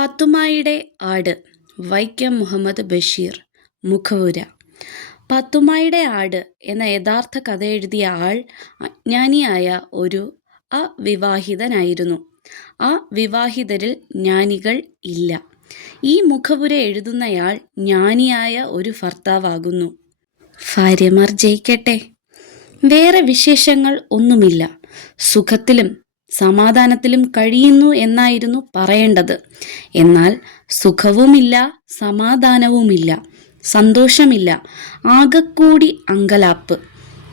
പാത്തുമ്മയുടെ ആട് വൈക്കം മുഹമ്മദ് ബഷീർ. മുഖവുര. പാത്തുമ്മയുടെ ആട് എന്ന യഥാർത്ഥ കഥ എഴുതിയ ആൾ അജ്ഞാനിയായ ഒരു അവിവാഹിതനായിരുന്നു. ആ വിവാഹിതരിൽ ജ്ഞാനികൾ ഇല്ല. ഈ മുഖവുര എഴുതുന്നയാൾ ജ്ഞാനിയായ ഒരു ഭർത്താവാകുന്നു. ഭാര്യമാർ ജയിക്കട്ടെ. വേറെ വിശേഷങ്ങൾ ഒന്നുമില്ല. സുഖത്തിലും സമാധാനത്തിലും കഴിയുന്നു എന്നായിരുന്നു പറയേണ്ടത്. എന്നാൽ സുഖവുമില്ല, സമാധാനവുമില്ല, സന്തോഷമില്ല, ആകെക്കൂടി അങ്കലാപ്പ്.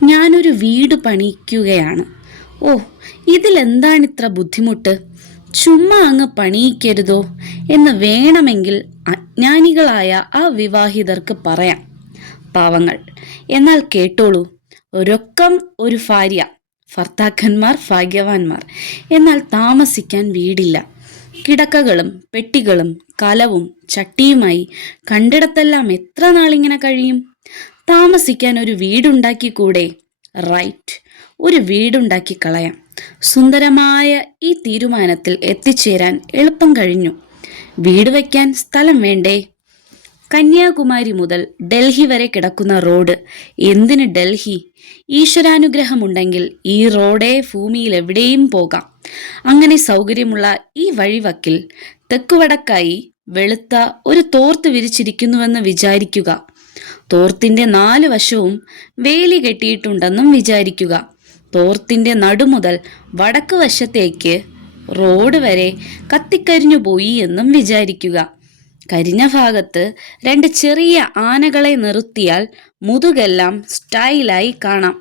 ഞാനൊരു വീട് പണിയിക്കുകയാണ്. ഓ, ഇതിലെന്താണിത്ര ബുദ്ധിമുട്ട്? ചുമ്മാ അങ്ങ് പണിയിക്കരുതോ എന്ന് വേണമെങ്കിൽ അജ്ഞാനികളായ ആ വിവാഹിതർക്ക് പറയാം. പാവങ്ങൾ. എന്നാൽ കേട്ടോളൂ. ഒരൊക്കം ഒരു ഭാര്യ, ഭർത്താക്കന്മാർ ഭാഗ്യവാന്മാർ. എന്നാൽ താമസിക്കാൻ വീടില്ല. കിടക്കകളും പെട്ടികളും കലവും ചട്ടിയുമായി കണ്ടിടത്തെല്ലാം എത്ര നാളിങ്ങനെ കഴിയും? താമസിക്കാൻ ഒരു വീടുണ്ടാക്കിക്കൂടെ? റൈറ്റ്, ഒരു വീടുണ്ടാക്കി കളയാം. സുന്ദരമായ ഈ തീരുമാനത്തിൽ എത്തിച്ചേരാൻ എളുപ്പം കഴിഞ്ഞു. വീട് വയ്ക്കാൻ സ്ഥലം വേണ്ടേ? കന്യാകുമാരി മുതൽ ഡൽഹി വരെ കിടക്കുന്ന റോഡ്. എന്തിന് ഡൽഹി? ഈശ്വരാനുഗ്രഹമുണ്ടെങ്കിൽ ഈ റോഡേ ഭൂമിയിൽ എവിടെയും പോകാം. അങ്ങനെ സൗകര്യമുള്ള ഈ വഴിവക്കിൽ തെക്കുവടക്കായി വെളുത്ത ഒരു തോർത്ത് വിരിച്ചിരിക്കുന്നുവെന്ന് വിചാരിക്കുക. തോർത്തിന്റെ 4 വശവും വേലി കെട്ടിയിട്ടുണ്ടെന്നും വിചാരിക്കുക. തോർത്തിന്റെ നടുമുതൽ വടക്ക് വശത്തേക്ക് റോഡ് വരെ കത്തിക്കരിഞ്ഞു പോയി എന്നും വിചാരിക്കുക. കരിഞ്ഞ ഭാഗത്ത് 2 ചെറിയ ആനകളെ നിർത്തിയാൽ മുതുകെല്ലാം സ്റ്റൈലായി കാണാം.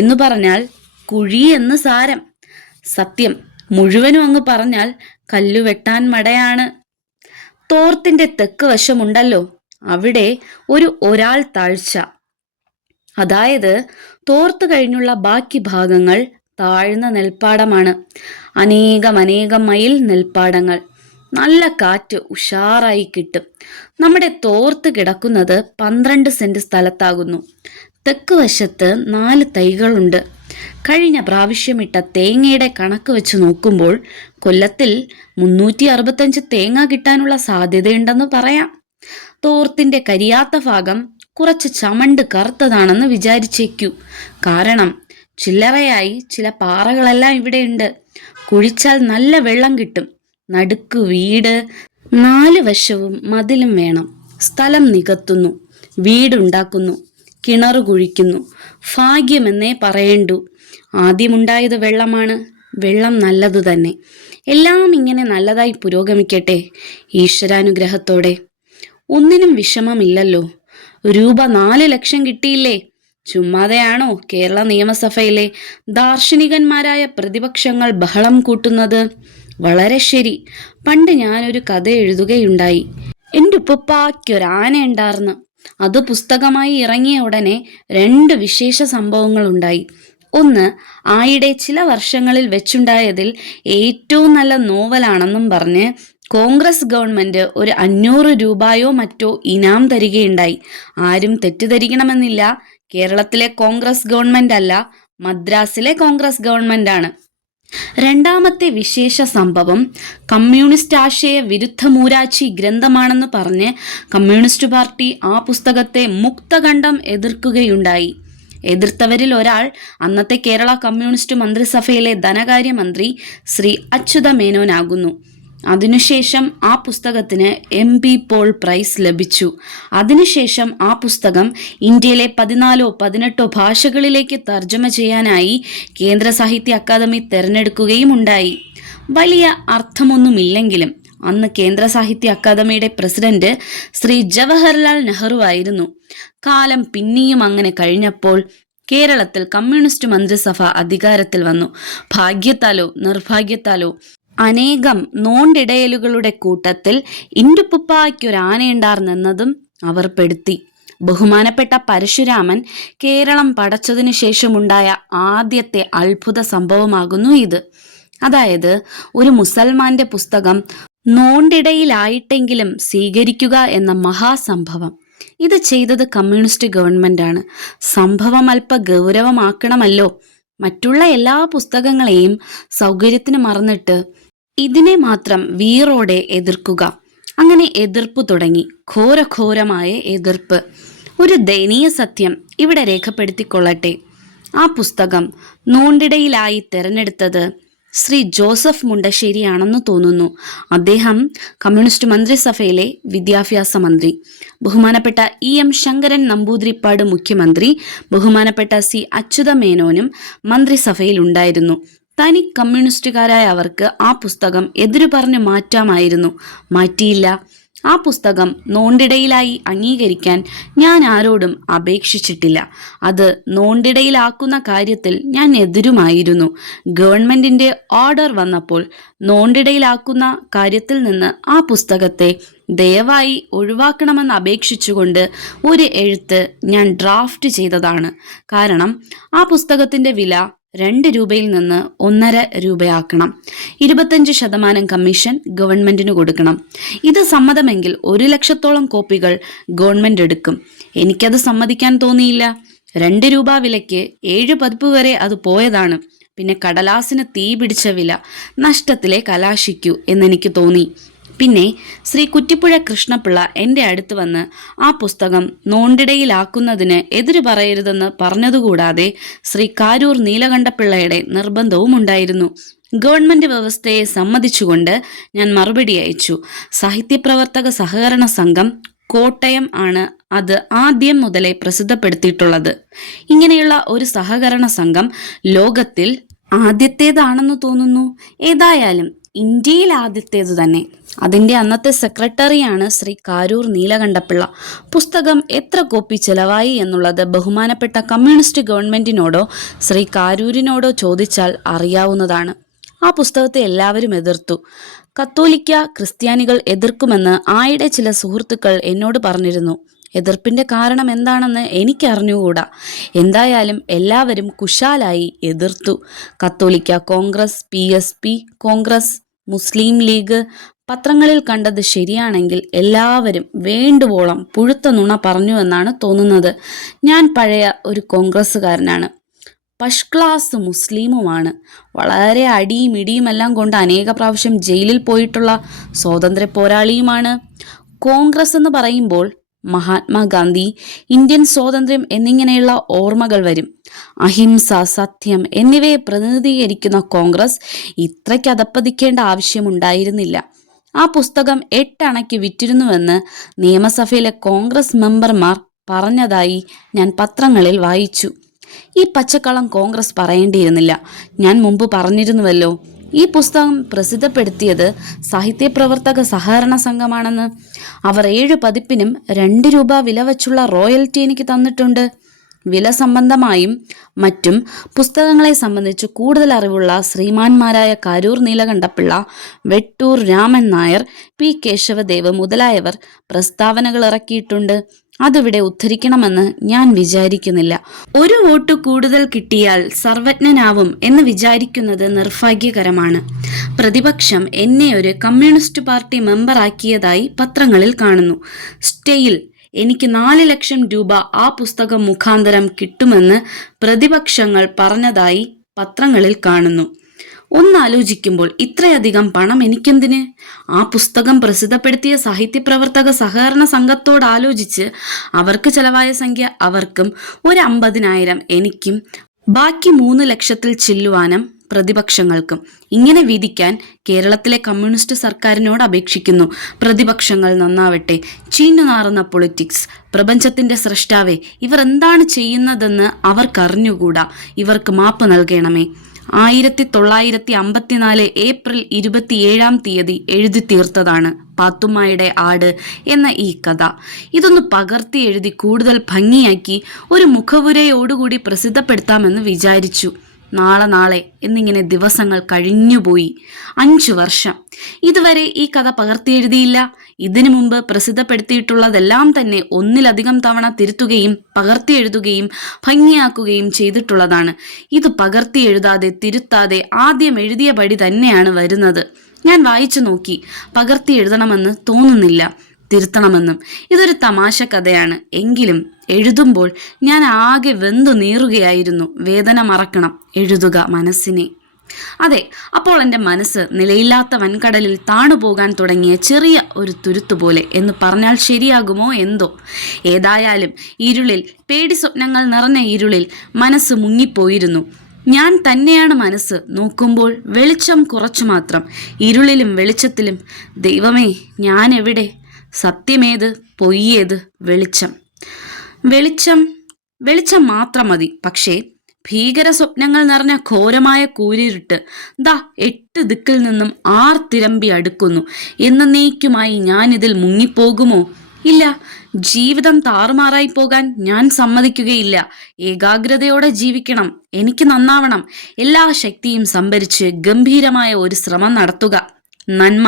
എന്നു പറഞ്ഞാൽ കുഴി എന്ന് സാരം. സത്യം മുഴുവനും അങ്ങ് പറഞ്ഞാൽ കല്ലുവെട്ടാൻ മടയാണ്. തോർത്തിന്റെ തെക്ക് വശമുണ്ടല്ലോ, അവിടെ ഒരാൾ താഴ്ച. അതായത് തോർത്ത് കഴിഞ്ഞുള്ള ബാക്കി ഭാഗങ്ങൾ താഴ്ന്ന നെൽപ്പാടമാണ്. അനേകം മൈൽ നെൽപ്പാടങ്ങൾ. നല്ല കാറ്റ് ഉഷാറായി കിട്ടും. നമ്മുടെ തോർത്ത് കിടക്കുന്നത് 12 സെന്റ് സ്ഥലത്താകുന്നു. തെക്ക് വശത്ത് 4 തൈകളുണ്ട്. കഴിഞ്ഞ പ്രാവശ്യമിട്ട തേങ്ങയുടെ കണക്ക് വെച്ച് നോക്കുമ്പോൾ കൊല്ലത്തിൽ 365 തേങ്ങ കിട്ടാനുള്ള സാധ്യതയുണ്ടെന്ന് പറയാം. തോർത്തിന്റെ കരിയാത്ത ഭാഗം കുറച്ച് ചമണ്ട് കറുത്തതാണെന്ന് വിചാരിച്ചേക്കൂ. കാരണം ചില്ലറയായി ചില പാറകളെല്ലാം ഇവിടെയുണ്ട്. കുഴിച്ചാൽ നല്ല വെള്ളം കിട്ടും. നടുക്ക് വീട്, 4 വശവും മതിലും വേണം. സ്ഥലം നികത്തുന്നു, വീടുണ്ടാക്കുന്നു, കിണറ് കുഴിക്കുന്നു. ഭാഗ്യമെന്നേ പറയേണ്ടു. ആദ്യമുണ്ടായത് വെള്ളമാണ്. വെള്ളം നല്ലത് തന്നെ. എല്ലാം ഇങ്ങനെ നല്ലതായി പുരോഗമിക്കട്ടെ ഈശ്വരാനുഗ്രഹത്തോടെ. ഒന്നിനും വിഷമമില്ലല്ലോ. രൂപ 4 ലക്ഷം കിട്ടിയില്ലേ? ചുമ്മാതെയാണോ കേരള നിയമസഭയിലെ ദാർശനികന്മാരായ പ്രതിപക്ഷങ്ങൾ ബഹളം കൂട്ടുന്നത്? വളരെ ശരി. പണ്ട് ഞാനൊരു കഥ എഴുതുകയുണ്ടായി. എൻ്റെ ഉപ്പുപ്പാക്കൊരാന ഉണ്ടായിരുന്നു. അത് പുസ്തകമായി ഇറങ്ങിയ ഉടനെ 2 വിശേഷ സംഭവങ്ങൾ ഉണ്ടായി. ഒന്ന്, ആയിടെ ചില വർഷങ്ങളിൽ വെച്ചുണ്ടായതിൽ ഏറ്റവും നല്ല നോവലാണെന്നും പറഞ്ഞ് കോൺഗ്രസ് ഗവൺമെന്റ് ഒരു 500 രൂപയോ മറ്റോ ഇനാം തരികയുണ്ടായി. ആരും തെറ്റിദ്ധരിക്കണമെന്നില്ല, കേരളത്തിലെ കോൺഗ്രസ് ഗവൺമെന്റ് അല്ല, മദ്രാസിലെ കോൺഗ്രസ് ഗവൺമെന്റ് ആണ്. രണ്ടാമത്തെ വിശേഷ സംഭവം കമ്മ്യൂണിസ്റ്റ് ആശയ വിരുദ്ധ മൂരാച്ചി ഗ്രന്ഥമാണെന്ന് പറഞ്ഞ് കമ്മ്യൂണിസ്റ്റ് പാർട്ടി ആ പുസ്തകത്തെ മുക്തകണ്ഠം എതിർക്കുകയുണ്ടായി. എതിർത്തവരിൽ ഒരാൾ അന്നത്തെ കേരള കമ്മ്യൂണിസ്റ്റ് മന്ത്രിസഭയിലെ ധനകാര്യമന്ത്രി ശ്രീ അച്യുത മേനോനാകുന്നു. അതിനുശേഷം ആ പുസ്തകത്തിന് MP പോൾ പ്രൈസ് ലഭിച്ചു. അതിനുശേഷം ആ പുസ്തകം ഇന്ത്യയിലെ 14-18 ഭാഷകളിലേക്ക് തർജ്ജമ ചെയ്യാനായി കേന്ദ്ര സാഹിത്യ അക്കാദമി തിരഞ്ഞെടുക്കുകയും ഉണ്ടായി. വലിയ അർത്ഥമൊന്നുമില്ലെങ്കിലും അന്ന് കേന്ദ്ര സാഹിത്യ അക്കാദമിയുടെ പ്രസിഡന്റ് ശ്രീ ജവഹർലാൽ നെഹ്റു ആയിരുന്നു. കാലം പിന്നെയും അങ്ങനെ കഴിഞ്ഞപ്പോൾ കേരളത്തിൽ കമ്മ്യൂണിസ്റ്റ് മന്ത്രിസഭ അധികാരത്തിൽ വന്നു. ഭാഗ്യത്താലോ നിർഭാഗ്യത്താലോ അനേകം നോണ്ടിടയലുകളുടെ കൂട്ടത്തിൽ ഇന്റുപ്പുപ്പായ്ക്കൊരാനയുണ്ടാർന്നെന്നതും അവർ പെടുത്തി. ബഹുമാനപ്പെട്ട പരശുരാമൻ കേരളം പടച്ചതിനു ശേഷമുണ്ടായ ആദ്യത്തെ അത്ഭുത സംഭവമാകുന്നു ഇത്. അതായത് ഒരു മുസൽമാന്റെ പുസ്തകം നോണ്ടിടയിലായിട്ടെങ്കിലും സ്വീകരിക്കുക എന്ന മഹാസംഭവം. ഇത് ചെയ്തത് കമ്മ്യൂണിസ്റ്റ് ഗവൺമെന്റാണ്. സംഭവം അല്പ ഗൗരവമാക്കണമല്ലോ. മറ്റുള്ള എല്ലാ പുസ്തകങ്ങളെയും സൗകര്യത്തിന് മറന്നിട്ട് ഇതിനെ മാത്രം വീറോടെ എതിർക്കുക. അങ്ങനെ എതിർപ്പ് തുടങ്ങി, ഘോരഘോരമായ എതിർപ്പ്. ഒരു ദയനീയ സത്യം ഇവിടെ രേഖപ്പെടുത്തിക്കൊള്ളട്ടെ. ആ പുസ്തകം നോണ്ടിടയിലായി തിരഞ്ഞെടുത്തത് ശ്രീ ജോസഫ് മുണ്ടശ്ശേരിയാണെന്ന് തോന്നുന്നു. അദ്ദേഹം കമ്മ്യൂണിസ്റ്റ് മന്ത്രിസഭയിലെ വിദ്യാഭ്യാസ മന്ത്രി. ബഹുമാനപ്പെട്ട EM ശങ്കരൻ നമ്പൂതിരിപ്പാട് മുഖ്യമന്ത്രി. ബഹുമാനപ്പെട്ട C അച്യുത മേനോനും മന്ത്രിസഭയിൽ ഉണ്ടായിരുന്നു. തനി കമ്മ്യൂണിസ്റ്റുകാരായ അവർക്ക് ആ പുസ്തകം എതിരു പറഞ്ഞ് മാറ്റാമായിരുന്നു. മാറ്റിയില്ല. ആ പുസ്തകം നോണ്ടിടയിലായി അംഗീകരിക്കാൻ ഞാൻ ആരോടും അപേക്ഷിച്ചിട്ടില്ല. അത് നോണ്ടിടയിലാക്കുന്ന കാര്യത്തിൽ ഞാൻ എതിരുമായിരുന്നു. ഗവൺമെന്റിന്റെ ഓർഡർ വന്നപ്പോൾ നോണ്ടിടയിലാക്കുന്ന കാര്യത്തിൽ നിന്ന് ആ പുസ്തകത്തെ ദയവായി ഒഴിവാക്കണമെന്ന് അപേക്ഷിച്ചുകൊണ്ട് ഒരു എഴുത്ത് ഞാൻ ഡ്രാഫ്റ്റ് ചെയ്തതാണ്. കാരണം ആ പുസ്തകത്തിന്റെ വില 2 രൂപയിൽ നിന്ന് 1.5 രൂപയാക്കണം. 25% കമ്മീഷൻ ഗവൺമെന്റിന് കൊടുക്കണം. ഇത് സമ്മതമെങ്കിൽ 1 ലക്ഷത്തോളം കോപ്പികൾ ഗവൺമെന്റ് എടുക്കും. എനിക്കത് സമ്മതിക്കാൻ തോന്നിയില്ല. 2 രൂപ വിലയ്ക്ക് 7 പതിപ്പ് വരെ അത് പോയതാണ്. പിന്നെ കടലാസിന് തീ പിടിച്ച വില. നഷ്ടത്തിലെ കലാശിക്കൂ എന്നെനിക്ക് തോന്നി. പിന്നെ ശ്രീ കുറ്റിപ്പുഴ കൃഷ്ണപിള്ള എൻ്റെ അടുത്ത് വന്ന് ആ പുസ്തകം നോണ്ടിടയിലാക്കുന്നതിന് എതിര് പറയരുതെന്ന് പറഞ്ഞതുകൂടാതെ ശ്രീ കാരൂർ നീലകണ്ഠപിള്ളയുടെ നിർബന്ധവും ഉണ്ടായിരുന്നു. ഗവൺമെന്റ് വ്യവസ്ഥയെ സമ്മതിച്ചുകൊണ്ട് ഞാൻ മറുപടി അയച്ചു. സാഹിത്യപ്രവർത്തക സഹകരണ സംഘം കോട്ടയം ആണ് അത് ആദ്യം മുതലേ പ്രസിദ്ധപ്പെടുത്തിയിട്ടുള്ളത്. ഇങ്ങനെയുള്ള ഒരു സഹകരണ സംഘം ലോകത്തിൽ ആദ്യത്തേതാണെന്ന് തോന്നുന്നു. ഏതായാലും ഇന്ത്യയിൽ ആദ്യത്തേതു തന്നെ. അതിൻ്റെ അന്നത്തെ സെക്രട്ടറിയാണ് ശ്രീ കാരൂർ നീലകണ്ഠപിള്ള. പുസ്തകം എത്ര കോപ്പി ചെലവായി എന്നുള്ളത് ബഹുമാനപ്പെട്ട കമ്മ്യൂണിസ്റ്റ് ഗവൺമെന്റിനോടോ ശ്രീ കാരൂരിനോടോ ചോദിച്ചാൽ അറിയാവുന്നതാണ്. ആ പുസ്തകത്തെ എല്ലാവരും എതിർത്തു. കത്തോലിക്ക ക്രിസ്ത്യാനികൾ എതിർക്കുമെന്ന് ആയിടെ ചില സുഹൃത്തുക്കൾ എന്നോട് പറഞ്ഞിരുന്നു. എതിർപ്പിന്റെ കാരണം എന്താണെന്ന് എനിക്കറിഞ്ഞുകൂടാ. എന്തായാലും എല്ലാവരും കുശാലായി എതിർത്തു. കത്തോലിക്ക കോൺഗ്രസ്, PSP കോൺഗ്രസ്, മുസ്ലിം ലീഗ്. പത്രങ്ങളിൽ കണ്ടത് ശരിയാണെങ്കിൽ എല്ലാവരും വേണ്ടുവോളം പുഴുത്ത നുണ പറഞ്ഞുവെന്നാണ് തോന്നുന്നത്. ഞാൻ പഴയ ഒരു കോൺഗ്രസ്സുകാരനാണ്. First class മുസ്ലിമുമാണ്. വളരെ അടിയും ഇടിയുമെല്ലാം കൊണ്ട് അനേക പ്രാവശ്യം ജയിലിൽ പോയിട്ടുള്ള സ്വാതന്ത്ര്യ പോരാളിയുമാണ്. കോൺഗ്രസ് എന്ന് പറയുമ്പോൾ മഹാത്മാഗാന്ധി, ഇന്ത്യൻ സ്വാതന്ത്ര്യം എന്നിങ്ങനെയുള്ള ഓർമ്മകൾ വരും. അഹിംസ, സത്യം എന്നിവയെ പ്രതിനിധീകരിക്കുന്ന കോൺഗ്രസ് ഇത്രയ്ക്ക് അധപ്പതിക്കേണ്ട ആവശ്യമുണ്ടായിരുന്നില്ല. ആ പുസ്തകം 8 അണയ്ക്ക് വിറ്റിരുന്നുവെന്ന് നിയമസഭയിലെ കോൺഗ്രസ് മെമ്പർമാർ പറഞ്ഞതായി ഞാൻ പത്രങ്ങളിൽ വായിച്ചു. ഈ പച്ചക്കള്ളം കോൺഗ്രസ് പറയേണ്ടിയിരുന്നില്ല. ഞാൻ മുമ്പ് പറഞ്ഞിരുന്നുവല്ലോ, ഈ പുസ്തകം പ്രസിദ്ധപ്പെടുത്തിയത് സാഹിത്യപ്രവർത്തക സഹകരണ സംഘമാണെന്ന്. അവർ 7 പതിപ്പിനും 2 രൂപ വില വച്ചുള്ള റോയൽറ്റി എനിക്ക് തന്നിട്ടുണ്ട്. വില സംബന്ധമായും മറ്റും പുസ്തകങ്ങളെ സംബന്ധിച്ച് കൂടുതൽ അറിവുള്ള ശ്രീമാന്മാരായ കാരൂർ നീലകണ്ഠപിള്ള, വെട്ടൂർ രാമൻ നായർ, P കേശവദേവ് മുതലായവർ പ്രസ്താവനകൾ ഇറക്കിയിട്ടുണ്ട്. അതിവിടെ ഉദ്ധരിക്കണമെന്ന് ഞാൻ വിചാരിക്കുന്നില്ല. 1 വോട്ട് കൂടുതൽ കിട്ടിയാൽ സർവജ്ഞനാവും എന്ന് വിചാരിക്കുന്നത് നിർഭാഗ്യകരമാണ്. പ്രതിപക്ഷം എന്നെ ഒരു കമ്മ്യൂണിസ്റ്റ് പാർട്ടി മെമ്പറാക്കിയതായി പത്രങ്ങളിൽ കാണുന്നു. സ്റ്റേയിൽ എനിക്ക് 4 ലക്ഷം രൂപ ആ പുസ്തകം മുഖാന്തരം കിട്ടുമെന്ന് പ്രതിപക്ഷങ്ങൾ പറഞ്ഞതായി പത്രങ്ങളിൽ കാണുന്നു. ഒന്നാലോചിക്കുമ്പോൾ ഇത്രയധികം പണം എനിക്കെന്തിന്? ആ പുസ്തകം പ്രസിദ്ധപ്പെടുത്തിയ സാഹിത്യപ്രവർത്തക സഹകരണ സംഘത്തോട് ആലോചിച്ച് അവർക്ക് ചെലവായ സംഖ്യ അവർക്കും, 50,000 എനിക്കും, ബാക്കി 3 ലക്ഷത്തിൽ ചില്ലുവാനും പ്രതിപക്ഷങ്ങൾക്കും. ഇങ്ങനെ വിധിക്കാൻ കേരളത്തിലെ കമ്മ്യൂണിസ്റ്റ് സർക്കാരിനോട് അപേക്ഷിക്കുന്നു. പ്രതിപക്ഷങ്ങൾ നന്നാവട്ടെ. ചീഞ്ഞുനാറുന്ന പൊളിറ്റിക്സ്. പ്രപഞ്ചത്തിന്റെ സ്രഷ്ടാവേ, ഇവർ എന്താണ് ചെയ്യുന്നതെന്ന് അവർക്കറിഞ്ഞുകൂടാ. ഇവർക്ക് മാപ്പ് നൽകണമേ. 1954 ഏപ്രിൽ 27-ാം തീയതി എഴുതി തീർത്തതാണ് പാത്തുമ്മയുടെ ആട് എന്ന ഈ കഥ. ഇതൊന്ന് പകർത്തി എഴുതി കൂടുതൽ ഭംഗിയാക്കി ഒരു മുഖവുരയോടുകൂടി പ്രസിദ്ധപ്പെടുത്താമെന്ന് വിചാരിച്ചു. നാളെ എന്നിങ്ങനെ ദിവസങ്ങൾ കഴിഞ്ഞുപോയി. 5 വർഷം. ഇതുവരെ ഈ കഥ പകർത്തിയെഴുതിയില്ല. ഇതിനു മുമ്പ് പ്രസിദ്ധപ്പെടുത്തിയിട്ടുള്ളതെല്ലാം തന്നെ 1-ലധികം തവണ തിരുത്തുകയും പകർത്തിയെഴുതുകയും ഭംഗിയാക്കുകയും ചെയ്തിട്ടുള്ളതാണ്. ഇത് പകർത്തിയെഴുതാതെ തിരുത്താതെ ആദ്യം എഴുതിയ പടി തന്നെയാണ് വരുന്നത്. ഞാൻ വായിച്ചു നോക്കി. പകർത്തി എഴുതണമെന്ന് തോന്നുന്നില്ല, തിരുത്തണമെന്നും. ഇതൊരു തമാശ കഥയാണ്. എങ്കിലും എഴുതുമ്പോൾ ഞാൻ ആകെ വെന്തു നീറുകയായിരുന്നു. വേദന മറക്കണം, എഴുതുക മനസ്സിനെ. അതെ, അപ്പോൾ എൻ്റെ മനസ്സ് നിലയില്ലാത്ത വൻകടലിൽ താണുപോകാൻ തുടങ്ങിയ ചെറിയ ഒരു തുരുത്തുപോലെ എന്ന് പറഞ്ഞാൽ ശരിയാകുമോ എന്തോ. ഏതായാലും ഇരുളിൽ, പേടി സ്വപ്നങ്ങൾ നിറഞ്ഞ ഇരുളിൽ മനസ്സ് മുങ്ങിപ്പോയിരുന്നു. ഞാൻ തന്നെയാണ് മനസ്സ്. നോക്കുമ്പോൾ വെളിച്ചം കുറച്ചു മാത്രം, ഇരുളിലും വെളിച്ചത്തിലും. ദൈവമേ, ഞാൻ എവിടെ? സത്യമേത്, പൊയ്യേത്? വെളിച്ചം വെളിച്ചം വെളിച്ചം മാത്രം മതി. പക്ഷേ ഭീകര സ്വപ്നങ്ങൾ നിറഞ്ഞ ഘോരമായ കൂരിരുട്ട് ദാ 8 ദിക്കിൽ നിന്നും ആർത്തിരമ്പി അടുക്കുന്നു. എന്നേക്കുമായി ഞാനിതിൽ മുങ്ങിപ്പോകുമോ? ഇല്ല, ജീവിതം താറുമാറായി പോകാൻ ഞാൻ സമ്മതിക്കുകയില്ല. ഏകാഗ്രതയോടെ ജീവിക്കണം. എനിക്ക് നന്നാവണം. എല്ലാ ശക്തിയും സംഭരിച്ച് ഗംഭീരമായ ഒരു ശ്രമം നടത്തുക. നന്മ,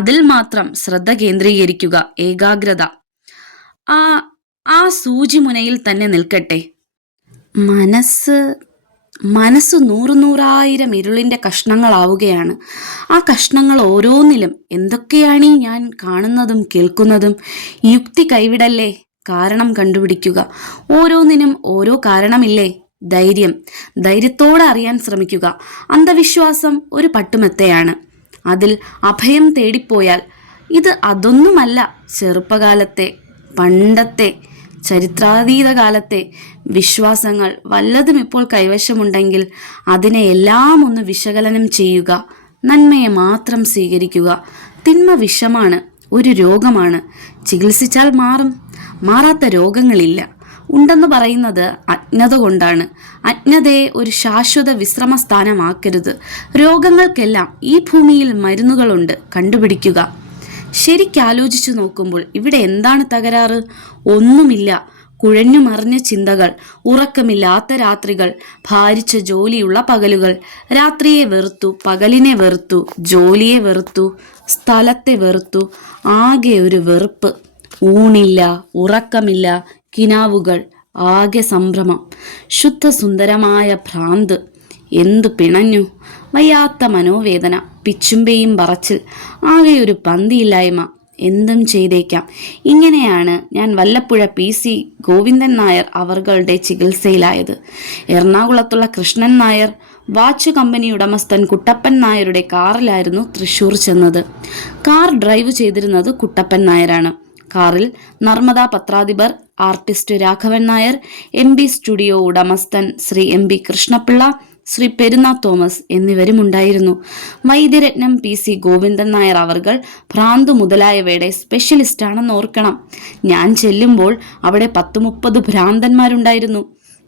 അതിൽ മാത്രം ശ്രദ്ധ കേന്ദ്രീകരിക്കുക. ഏകാഗ്രത ആ ആ സൂചിമുനയിൽ തന്നെ നിൽക്കട്ടെ. മനസ്സ് നൂറായിരം ഇരുളിൻ്റെ കഷ്ണങ്ങളാവുകയാണ്. ആ കഷ്ണങ്ങൾ ഓരോന്നിലും എന്തൊക്കെയാണ് ഞാൻ കാണുന്നതും കേൾക്കുന്നതും? യുക്തി കൈവിടല്ലേ, കാരണം കണ്ടുപിടിക്കുക. ഓരോന്നിനും ഓരോ കാരണമില്ലേ? ധൈര്യത്തോടെ അറിയാൻ ശ്രമിക്കുക. അന്ധവിശ്വാസം ഒരു പട്ടുമെത്തയാണ്. അതിൽ അഭയം തേടിപ്പോയാൽ ഇത് അതൊന്നുമല്ല. ചെറുപ്പകാലത്തെ, പണ്ടത്തെ, ചരിത്രാതീത കാലത്തെ വിശ്വാസങ്ങൾ വല്ലതും ഇപ്പോൾ കൈവശമുണ്ടെങ്കിൽ അതിനെ എല്ലാം ഒന്ന് വിശകലനം ചെയ്യുക. നന്മയെ മാത്രം സ്വീകരിക്കുക. തിന്മ വിഷമാണ്, ഒരു രോഗമാണ്. ചികിത്സിച്ചാൽ മാറും. മാറാത്ത രോഗങ്ങളില്ല. ഉണ്ടെന്ന് പറയുന്നത് അജ്ഞത കൊണ്ടാണ്. അജ്ഞതയെ ഒരു ശാശ്വത വിശ്രമ സ്ഥാനമാക്കരുത്. രോഗങ്ങൾക്കെല്ലാം ഈ ഭൂമിയിൽ മരുന്നുകളുണ്ട്, കണ്ടുപിടിക്കുക. ശരിക്കാലോചിച്ചു നോക്കുമ്പോൾ ഇവിടെ എന്താണ് തകരാറ്? ഒന്നുമില്ല. കുഴഞ്ഞു മറിഞ്ഞ ചിന്തകൾ, ഉറക്കമില്ലാത്ത രാത്രികൾ, ഭാരിച്ച ജോലിയുള്ള പകലുകൾ. രാത്രിയെ വെറുത്തു, പകലിനെ വെറുത്തു, ജോലിയെ വെറുത്തു, സ്ഥലത്തെ വെറുത്തു. ആകെ ഒരു വെറുപ്പ്. ഊണില്ല, ഉറക്കമില്ല, കിനാവുകൾ, ആകെ സംഭ്രമം, ശുദ്ധസുന്ദരമായ ഭ്രാന്ത്. എന്തു പിണഞ്ഞു! വയ്യാത്ത മനോവേദന, പിച്ചുമ്പയും പറച്ചിൽ, ആകെ ഒരു പന്തിയില്ലായ്മ. എന്തും ചെയ്തേക്കാം. ഇങ്ങനെയാണ് ഞാൻ വല്ലപ്പുഴ PC ഗോവിന്ദൻ നായർ അവരുടെ ചികിത്സയിലായത്. എറണാകുളത്തുള്ള കൃഷ്ണൻ നായർ വാച്ച് കമ്പനി ഉടമസ്ഥൻ കുട്ടപ്പൻ നായരുടെ കാറിലായിരുന്നു തൃശ്ശൂർ ചെന്നത്. കാർ ഡ്രൈവ് ചെയ്തിരുന്നത് കുട്ടപ്പൻ നായരാണ്. കാറിൽ നർമ്മദ പത്രാധിപർ artist Raghavan Nair, MB studio ഉടമസ്ഥൻ ശ്രീ MB കൃഷ്ണപിള്ള, ശ്രീ പെരുന്ന തോമസ് എന്നിവരുമുണ്ടായിരുന്നു. വൈദ്യരത്നം PC ഗോവിന്ദൻ നായർ അവർകൾ ഭ്രാന്ത് മുതലായവയുടെ സ്പെഷ്യലിസ്റ്റാണെന്ന് ഓർക്കണം. ഞാൻ ചെല്ലുമ്പോൾ അവിടെ 10-30 ഭ്രാന്തന്മാരുണ്ടായിരുന്നു.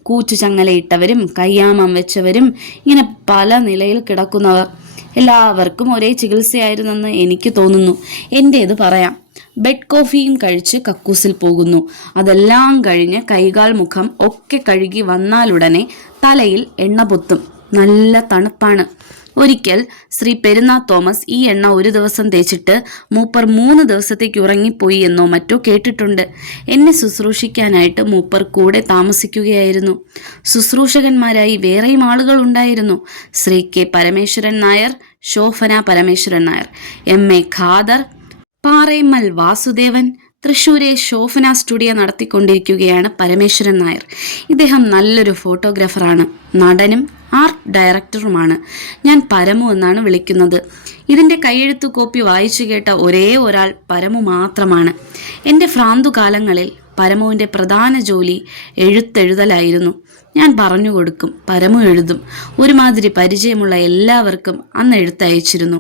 കൂച്ചു ചങ്ങലയിട്ടവരും കയ്യാമം വെച്ചവരും, ഇങ്ങനെ പല നിലയിൽ കിടക്കുന്നവർ. എല്ലാവർക്കും ഒരേ ചികിത്സയായിരുന്നെന്ന് എനിക്ക് തോന്നുന്നു. എൻ്റേത് പറയാം. ബെഡ് കോഫിയും കഴിച്ച് കക്കൂസിൽ പോകുന്നു. അതെല്ലാം കഴിഞ്ഞ് കൈകാൽ മുഖം ഒക്കെ കഴുകി വന്നാലുടനെ തലയിൽ എണ്ണ പൊത്തും. നല്ല തണുപ്പാണ്. ഒരിക്കൽ ശ്രീ പെരുന്ന തോമസ് ഈ എണ്ണ ഒരു ദിവസം തേച്ചിട്ട് മൂപ്പർ 3 ദിവസത്തേക്ക് ഉറങ്ങിപ്പോയി എന്നോ മറ്റോ കേട്ടിട്ടുണ്ട്. എന്നെ ശുശ്രൂഷിക്കാനായിട്ട് മൂപ്പർ കൂടെ താമസിക്കുകയായിരുന്നു. ശുശ്രൂഷകന്മാരായി വേറെയും ആളുകൾ ഉണ്ടായിരുന്നു. Shri K Parameswaran Nair, Shobhana Parameswaran Nair, MA Khader, Paremmal Vasudevan. തൃശ്ശൂരെ ശോഭന സ്റ്റുഡിയോ നടത്തിക്കൊണ്ടിരിക്കുകയാണ് പരമേശ്വരൻ നായർ. ഇദ്ദേഹം നല്ലൊരു ഫോട്ടോഗ്രാഫറാണ്, നടനും ആർട്ട് ഡയറക്ടറുമാണ്. ഞാൻ പരമു എന്നാണ് വിളിക്കുന്നത്. ഇതിൻ്റെ കൈയെഴുത്തു കോപ്പി വായിച്ചു കേട്ട ഒരേ ഒരാൾ പരമു മാത്രമാണ്. എൻ്റെ ഭ്രാന്തുകാലങ്ങളിൽ പരമുവിൻ്റെ പ്രധാന ജോലി എഴുത്തെഴുതലായിരുന്നു. ഞാൻ പറഞ്ഞു കൊടുക്കും, പരമു എഴുതും. ഒരുമാതിരി പരിചയമുള്ള എല്ലാവർക്കും അന്ന് എഴുത്തയച്ചിരുന്നു.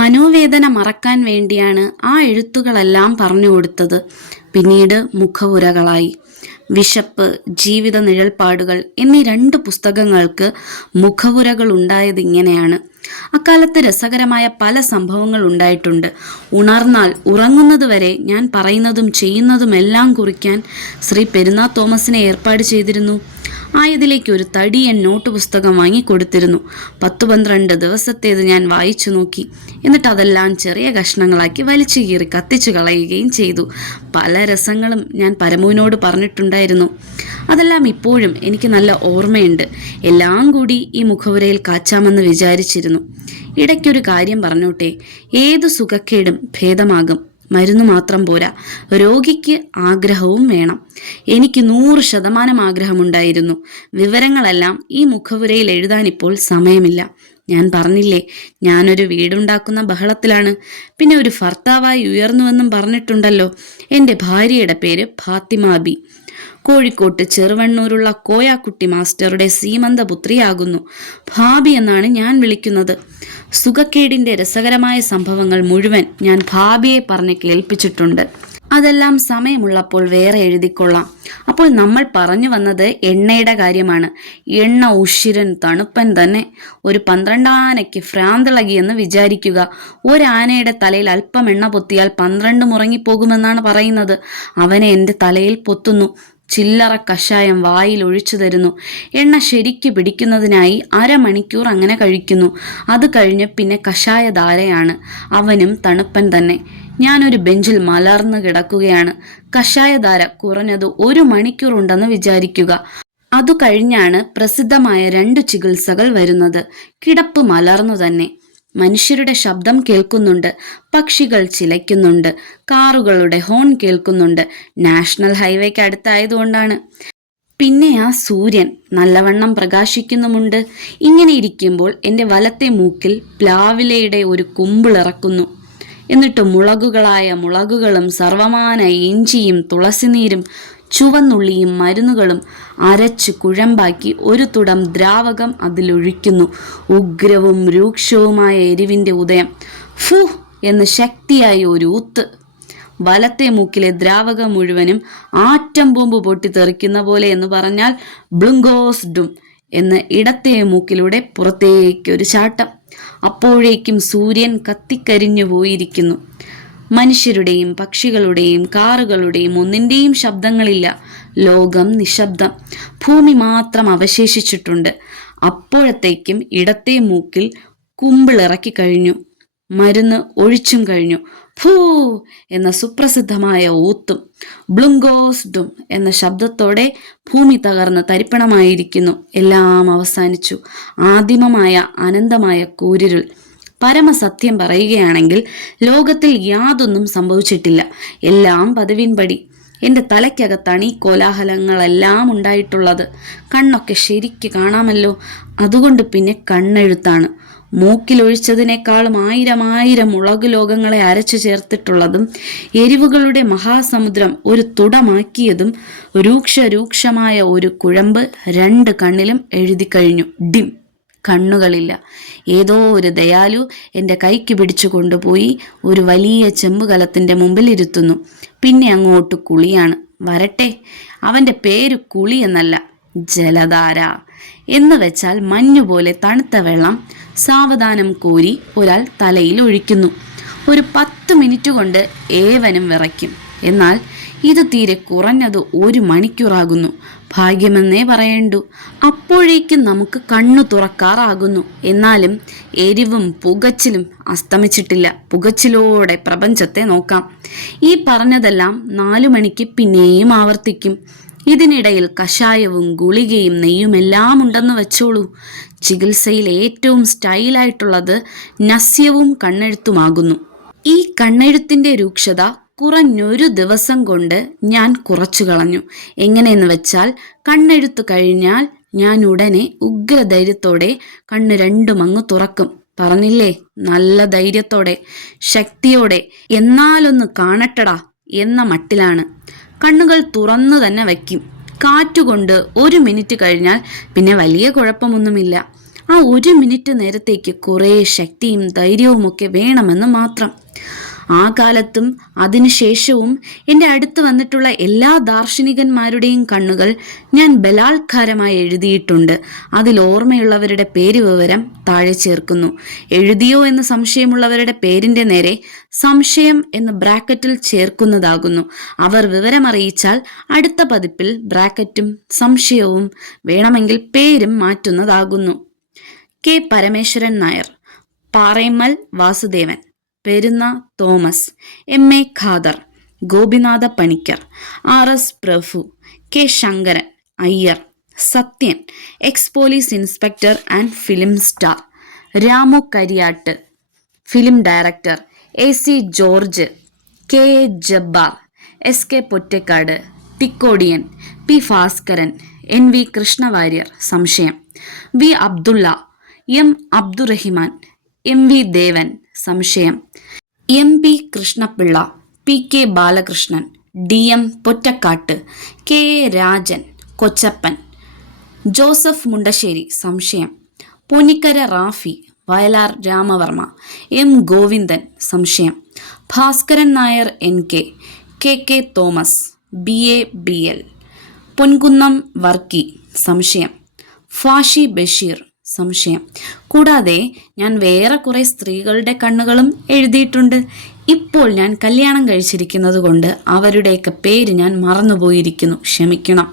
മനോവേദന മറക്കാൻ വേണ്ടിയാണ് ആ എഴുത്തുകളെല്ലാം പറഞ്ഞു കൊടുത്തത്. പിന്നീട് മുഖവുരകളായി. വിശപ്പ്, ജീവിത നിഴൽപ്പാടുകൾ എന്നീ 2 പുസ്തകങ്ങൾക്ക് മുഖവുരകൾ ഉണ്ടായത് ഇങ്ങനെയാണ്. അക്കാലത്ത് രസകരമായ പല സംഭവങ്ങൾ ഉണ്ടായിട്ടുണ്ട്. ഉണർന്നാൽ ഉറങ്ങുന്നത് വരെ ഞാൻ പറയുന്നതും ചെയ്യുന്നതുമെല്ലാം കുറിക്കാൻ ശ്രീ പെരുന്ന തോമസിനെ ഏർപ്പാട് ചെയ്തിരുന്നു. ആയതിലേക്ക് ഒരു തടിയൻ നോട്ട് പുസ്തകം വാങ്ങിക്കൊടുത്തിരുന്നു. 10-12 ദിവസത്തേത് ഞാൻ വായിച്ചു നോക്കി. എന്നിട്ട് അതെല്ലാം ചെറിയ കഷ്ണങ്ങളാക്കി വലിച്ചു കീറി കത്തിച്ചു കളയുകയും ചെയ്തു. പല രസങ്ങളും ഞാൻ പരമുവിനോട് പറഞ്ഞിട്ടുണ്ടായിരുന്നു. അതെല്ലാം ഇപ്പോഴും എനിക്ക് നല്ല ഓർമ്മയുണ്ട്. എല്ലാം കൂടി ഈ മുഖവുരയിൽ കാച്ചാമെന്ന് വിചാരിച്ചിരുന്നു. ഇടയ്ക്കൊരു കാര്യം പറഞ്ഞോട്ടെ. ഏതു സുഖക്കേടും ഭേദമാകും. മരുന്ന് മാത്രം പോരാ, രോഗിക്ക് ആഗ്രഹവും വേണം. എനിക്ക് 100% ആഗ്രഹമുണ്ടായിരുന്നു. വിവരങ്ങളെല്ലാം ഈ മുഖവുരയിൽ എഴുതാനിപ്പോൾ സമയമില്ല. ഞാൻ പറഞ്ഞില്ലേ, ഞാനൊരു വീടുണ്ടാക്കുന്ന ബഹളത്തിലാണ്. പിന്നെ ഒരു ഭർത്താവായി ഉയർന്നുവെന്നും പറഞ്ഞിട്ടുണ്ടല്ലോ. എൻ്റെ ഭാര്യയുടെ പേര് ഫാത്തിമാബി. കോഴിക്കോട്ട് ചെറുവണ്ണൂരുള്ള കോയാക്കുട്ടി മാസ്റ്ററുടെ സീമന്തപുത്രിയാകുന്നു. ഭാബി എന്നാണ് ഞാൻ വിളിക്കുന്നത്. സുഖക്കേടിൻ്റെ രസകരമായ സംഭവങ്ങൾ മുഴുവൻ ഞാൻ ഭാബിയെ പറഞ്ഞ് കേൾപ്പിച്ചിട്ടുണ്ട്. അതെല്ലാം സമയമുള്ളപ്പോൾ വേറെ എഴുതിക്കൊള്ളാം. അപ്പോൾ നമ്മൾ പറഞ്ഞു വന്നത് എണ്ണയുടെ കാര്യമാണ്. എണ്ണ ഉഷിരൻ തണുപ്പൻ തന്നെ. ഒരു 12 ആനയ്ക്ക് ഭ്രാന്തിളകിയെന്ന് വിചാരിക്കുക. ഒരാനയുടെ തലയിൽ അല്പം എണ്ണ പൊത്തിയാൽ 12 മുറങ്ങിപ്പോകുമെന്നാണ് പറയുന്നത്. അവനെ എൻ്റെ തലയിൽ പൊത്തുന്നു. ചില്ലറ കഷായം വായിൽ ഒഴിച്ചു തരുന്നു. എണ്ണ ശരിക്ക് പിടിക്കുന്നതിനായി 1/2 മണിക്കൂർ അങ്ങനെ കഴിക്കുന്നു. അത് കഴിഞ്ഞ് പിന്നെ കഷായധാരയാണ്. അവനും തണുപ്പൻ തന്നെ. ഞാനൊരു ബെഞ്ചിൽ മലർന്നു കിടക്കുകയാണ്. കഷായധാര കുറഞ്ഞത് 1 മണിക്കൂർ ഉണ്ടെന്ന് വിചാരിക്കുക. അതു കഴിഞ്ഞാണ് പ്രസിദ്ധമായ 2 ചികിത്സകൾ വരുന്നത്. കിടപ്പ് മലർന്നു തന്നെ. മനുഷ്യരുടെ ശബ്ദം കേൾക്കുന്നുണ്ട്, പക്ഷികൾ ചിലയ്ക്കുന്നുണ്ട്, കാറുകളുടെ ഹോൺ കേൾക്കുന്നുണ്ട്. നാഷണൽ ഹൈവേക്ക് അടുത്തായതുകൊണ്ടാണ്. പിന്നെ ആ സൂര്യൻ നല്ലവണ്ണം പ്രകാശിക്കുന്നുമുണ്ട്. ഇങ്ങനെ ഇരിക്കുമ്പോൾ എൻ്റെ വലത്തെ മൂക്കിൽ പ്ലാവിലയുടെ ഒരു കുമ്പിളിറക്കുന്നു. എന്നിട്ട് മുളകുകളായ മുളകുകളും സർവമാന ഇഞ്ചിയും തുളസിനീരും ചുവന്നുള്ളിയും മരുന്നുകളും അരച്ച് കുഴമ്പാക്കി ഒരു തുടം ദ്രാവകം അതിലൊഴിക്കുന്നു. ഉഗ്രവും രൂക്ഷവുമായ എരിവിൻ്റെ ഉദയം. ഫു എന്ന് ശക്തിയായി ഒരു ഊത്ത്. വലത്തെ മൂക്കിലെ ദ്രാവകം മുഴുവനും ആറ്റം ബോംബ് പൊട്ടിത്തെറിക്കുന്ന പോലെ എന്ന് പറഞ്ഞാൽ ബ്ലുങ്കോസ് ഡും എന്ന് ഇടത്തെ മൂക്കിലൂടെ പുറത്തേക്കൊരു ചാട്ടം. അപ്പോഴേക്കും സൂര്യൻ കത്തിക്കരിഞ്ഞു പോയിരിക്കുന്നു. മനുഷ്യരുടെയും പക്ഷികളുടെയും കാറുകളുടെയും ഒന്നിൻ്റെയും ശബ്ദങ്ങളില്ല. ലോകം നിശബ്ദം. ഭൂമി മാത്രം അവശേഷിച്ചിട്ടുണ്ട്. അപ്പോഴത്തേക്കും ഇടത്തെ മൂക്കിൽ കുമ്പിളിറക്കി കഴിഞ്ഞു. മരുന്ന് ഒഴിച്ചും കഴിഞ്ഞു. ഭൂ എന്ന സുപ്രസിദ്ധമായ ഊത്തും ബ്ലുങ്കോസ് ഡും എന്ന ശബ്ദത്തോടെ ഭൂമി തകർന്ന് തരിപ്പണമായിരിക്കുന്നു. എല്ലാം അവസാനിച്ചു. ആദിമമായ അനന്തമായ കൂരിരുൾ. പരമസത്യം പറയുകയാണെങ്കിൽ ലോകത്തിൽ യാതൊന്നും സംഭവിച്ചിട്ടില്ല. എല്ലാം പതിവിൻപടി. എൻ്റെ തലയ്ക്കകത്താണ് ഈ കോലാഹലങ്ങളെല്ലാം ഉണ്ടായിട്ടുള്ളത്. കണ്ണൊക്കെ ശരിക്ക് കാണാമല്ലോ. അതുകൊണ്ട് പിന്നെ കണ്ണെഴുത്താണ്. മൂക്കിലൊഴിച്ചതിനേക്കാളും 1000 മുളക് ലോകങ്ങളെ അരച്ചു ചേർത്തിട്ടുള്ളതും എരിവുകളുടെ മഹാസമുദ്രം ഒരു തുടമാക്കിയതും രൂക്ഷമായ ഒരു കുഴമ്പ് 2 കണ്ണിലും എഴുതി കഴിഞ്ഞു. ഡിം. കണ്ണുകളില്ല. ഏതോ ഒരു ദയാലു എൻ്റെ കൈക്ക് പിടിച്ചു കൊണ്ടുപോയി ഒരു വലിയ ചെമ്പുകലത്തിൻ്റെ മുമ്പിൽ ഇരുത്തുന്നു. പിന്നെ അങ്ങോട്ട് കുളിയാണ്. വരട്ടെ. അവൻ്റെ പേര് കുളി എന്നല്ല, ജലധാര എന്ന് വെച്ചാൽ മഞ്ഞുപോലെ തണുത്ത വെള്ളം സാവധാനം കോരി ഒരാൾ തലയിൽ ഒഴിക്കുന്നു. ഒരു 10 മിനിറ്റ് കൊണ്ട് ഏവനും വിറയ്ക്കും. എന്നാൽ ഇത് തീരെ കുറഞ്ഞത് 1 മണിക്കൂറാകുന്നു. ഭാഗ്യമെന്നേ പറയേണ്ടു. അപ്പോഴേക്കും നമുക്ക് കണ്ണു തുറക്കാറാകുന്നു. എന്നാലും എരിവും പുകച്ചിലും അസ്തമിച്ചിട്ടില്ല. പുകച്ചിലോടെ പ്രപഞ്ചത്തെ നോക്കാം. ഈ പറഞ്ഞതെല്ലാം 4 മണിക്ക് പിന്നെയും ആവർത്തിക്കും. ഇതിനിടയിൽ കഷായവും ഗുളികയും നെയ്യുമെല്ലാം ഉണ്ടെന്ന് വെച്ചോളൂ. ചികിത്സയിൽ ഏറ്റവും സ്റ്റൈലായിട്ടുള്ളത് നസ്യവും കണ്ണെഴുത്തുമാകുന്നു. ഈ കണ്ണെഴുത്തിൻ്റെ രൂക്ഷത കുറഞ്ഞൊരു ദിവസം കൊണ്ട് ഞാൻ കുറച്ചു കളഞ്ഞു. എങ്ങനെയെന്ന് വെച്ചാൽ, കണ്ണെഴുത്ത് കഴിഞ്ഞാൽ ഞാൻ ഉടനെ ഉഗ്രധൈര്യത്തോടെ കണ്ണ് 2 അങ്ങ് തുറക്കും. പറഞ്ഞില്ലേ, നല്ല ധൈര്യത്തോടെ, ശക്തിയോടെ. എന്നാലൊന്ന് കാണട്ടടാ എന്ന മട്ടിലാണ്. കണ്ണുകൾ തുറന്നു തന്നെ വയ്ക്കും. കാറ്റുകൊണ്ട് 1 മിനിറ്റ് കഴിഞ്ഞാൽ പിന്നെ വലിയ കുഴപ്പമൊന്നുമില്ല. ആ 1 മിനിറ്റ് നേരത്തേക്ക് കുറേ ശക്തിയും ധൈര്യവുമൊക്കെ വേണമെന്ന് മാത്രം. ആ കാലത്തും അതിനുശേഷവും എൻ്റെ അടുത്ത് വന്നിട്ടുള്ള എല്ലാ ദാർശനികന്മാരുടെയും കണ്ണുകൾ ഞാൻ ബലാത്കാരമായി എഴുതിയിട്ടുണ്ട്. അതിൽ ഓർമ്മയുള്ളവരുടെ പേര് വിവരം താഴെ ചേർക്കുന്നു. എഴുതിയോ എന്ന് സംശയമുള്ളവരുടെ പേരിൻ്റെ നേരെ സംശയം എന്ന് ബ്രാക്കറ്റിൽ ചേർക്കുന്നതാകുന്നു. അവർ വിവരമറിയിച്ചാൽ അടുത്ത പതിപ്പിൽ ബ്രാക്കറ്റും സംശയവും വേണമെങ്കിൽ പേരും മാറ്റുന്നതാകുന്നു. K Parameswaran Nair, Paremmal Vasudevan, Perunna Thomas, M A Khader, Gopinatha Panicker, R S Prabhu, K Sankaran Iyer, Sathyan, ex police inspector and film star, Ramu Kariat, film director, A C George, K A Jabbar, S K Pottekkatt, Thikkodiyan, P Bhaskaran, N V Krishnawarrier, സംശയം, V Abdulla, M Abdurahiman, M V Devan സംശയം, M P Krishnapillai, P K Balakrishnan, D M Pottekkatt, K A Rajan, Kochappan, Joseph Mundassery സംശയം, പൊന്നിക്കര Rafi, Vayalar Ramavarma, M Govindan സംശയം, Bhaskaran Nair N K, K K Thomas, B A B L, Ponkunnam Varkey സംശയം, ഫാഷി ബഷീർ സംശയം. കൂടാതെ ഞാൻ വേറെ കുറെ സ്ത്രീകളുടെ കണ്ണുകളും എഴുതിയിട്ടുണ്ട്. ഇപ്പോൾ ഞാൻ കല്യാണം കഴിച്ചിരിക്കുന്നത് കൊണ്ട് അവരുടെയൊക്കെ പേര് ഞാൻ മറന്നുപോയിരിക്കുന്നു, ക്ഷമിക്കണം.